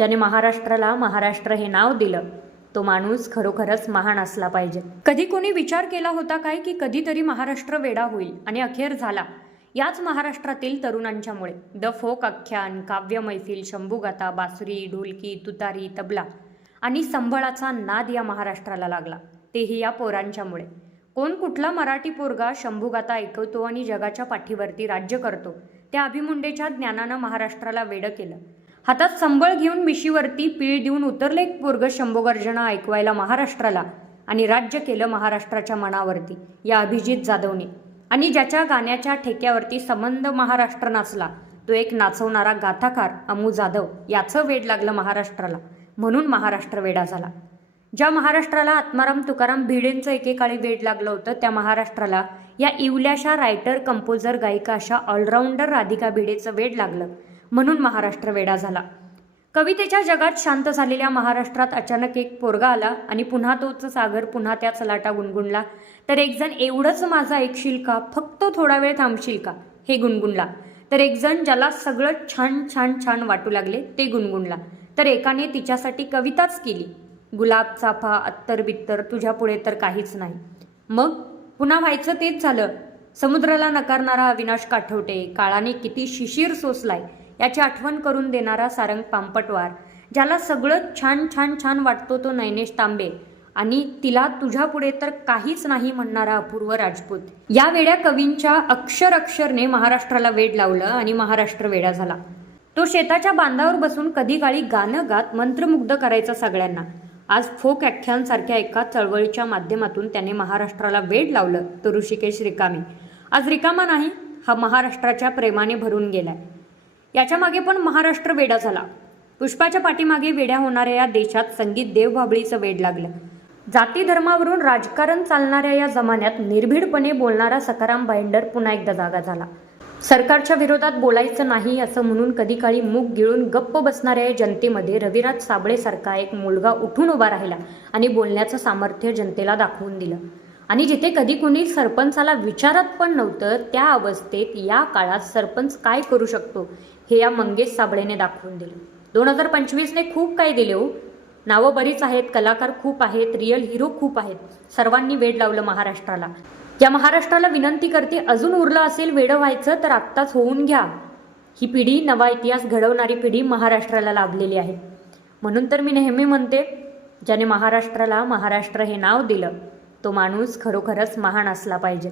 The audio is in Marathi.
ज्याने महाराष्ट्राला महाराष्ट्र हे नाव दिलं तो माणूस खरोखरच महान असला पाहिजे। कधी कोणी विचार केला होता काय की कधीतरी महाराष्ट्र वेडा होईल आणि अखेर झाला याच महाराष्ट्रातील तरुणांच्यामुळे। द फोक आख्यान, काव्य मैफिल, शंभूगाथा, बासुरी, ढोलकी, तुतारी, तबला आणि संबळाचा नाद या महाराष्ट्राला लागला, तेही या पोरांच्यामुळे। कोण कुठला मराठी पोरगा शंभूगाथा ऐकवतो आणि जगाच्या पाठीवरती राज्य करतो, त्या अभिमुंडेच्या ज्ञानानं महाराष्ट्राला वेडं केलं। हातात संबळ घेऊन मिशीवरती पीळ देऊन उतरले एक पोरग शंभूगर्जना ऐकवायला महाराष्ट्राला आणि राज्य केलं महाराष्ट्राच्या मनावरती या अभिजित जाधवने। आणि ज्याच्या गाण्याच्या ठेक्यावरती संबंध महाराष्ट्र नाचला तो एक नाचवणारा गाथाकार अमू जाधव, याचं वेड लागलं महाराष्ट्राला, म्हणून महाराष्ट्र वेडा झाला। ज्या महाराष्ट्राला आत्माराम तुकाराम भिडेंचं एकेकाळी वेड लागलं होतं, त्या महाराष्ट्राला या इवल्याशा रायटर, कंपोजर, गायिका अशा ऑलराऊंडर राधिका भिडेचं वेड लागलं, म्हणून महाराष्ट्र वेडा झाला। कवितेच्या जगात शांत झालेल्या महाराष्ट्रात अचानक एक पोरगा आला आणि पुन्हा तोच सागर, पुन्हा त्याच लाटा गुणगुणला। तर एक जण एवढंच माझं ऐकशील का, फक्त थोडा वेळ थांबशील का, हे गुणगुणला। तर एक जण ज्याला सगळं छान छान छान वाटू लागले ते गुणगुणला। तर एकाने तिच्यासाठी कविताच केली, गुलाब, चाफा, अत्तर बित्तर, तुझ्या पुढे तर काहीच नाही। मग पुन्हा व्हायचं तेच झालं। समुद्राला नकारणारा अविनाश काठवटे, काळाने किती शिशीर सोसलाय याची आठवण करून देणारा सारंग पांपटवार, ज्याला सगळं छान छान छान वाटतो तो नैनेश तांबे, आणि तिला तुझ्या पुढे तर काहीच नाही म्हणणारा अपूर्व राजपूत, या वेड्या कवींच्या अक्षर अक्षरने महाराष्ट्राला वेड लावलं आणि महाराष्ट्र वेडा झाला। तो शेताच्या बांधावर बसून कधी काळी गाणं गात मंत्रमुग्ध करायचा सगळ्यांना। आज फोक आख्यान सारख्या एका चळवळीच्या माध्यमातून त्याने महाराष्ट्राला वेड लावलं, तो ऋषिकेश रिकामी आज रिकामा नाही, हा महाराष्ट्राच्या प्रेमाने भरून गेलाय। याच्या मागे पण महाराष्ट्र वेडा झाला। पुष्पाच्या पाठीमागे वेड्या होणाऱ्या या देशात संगीत देवबाभळीचं वेड लागलं। जाती धर्मावरून राजकारण चालणाऱ्या या जमान्यात निर्भीडपणे बोलणारा सखाराम भाईंदर पुन्हा एकदा जागा झाला। सरकारच्या विरोधात बोलायचं नाही असं म्हणून कधी काळी मूग गिळून गप्प बसणाऱ्या या जनतेमध्ये रविराज साबळेसारखा एक मुलगा उठून उभा राहिला आणि बोलण्याचं सामर्थ्य जनतेला दाखवून दिलं। आणि जिथे कधी कोणी सरपंचाला विचारत पण नव्हतं, त्या अवस्थेत या काळात सरपंच काय करू शकतो हे या मंगेश साबळेने दाखवून दिलं। 2025ने खूप काही दिले हो, नावं बरीच आहेत, कलाकार खूप आहेत, रिअल हिरो खूप आहेत, सर्वांनी वेड लावलं महाराष्ट्राला। या महाराष्ट्राला विनंती करते, अजून उरलं असेल वेडं व्हायचं तर आत्ताच होऊन घ्या। ही पिढी, नवा इतिहास घडवणारी पिढी महाराष्ट्राला लाभलेली आहे। म्हणून तर मी नेहमी म्हणते, ज्याने महाराष्ट्राला महाराष्ट्र हे नाव दिलं तो माणूस खरोखरच महान असला पाहिजे।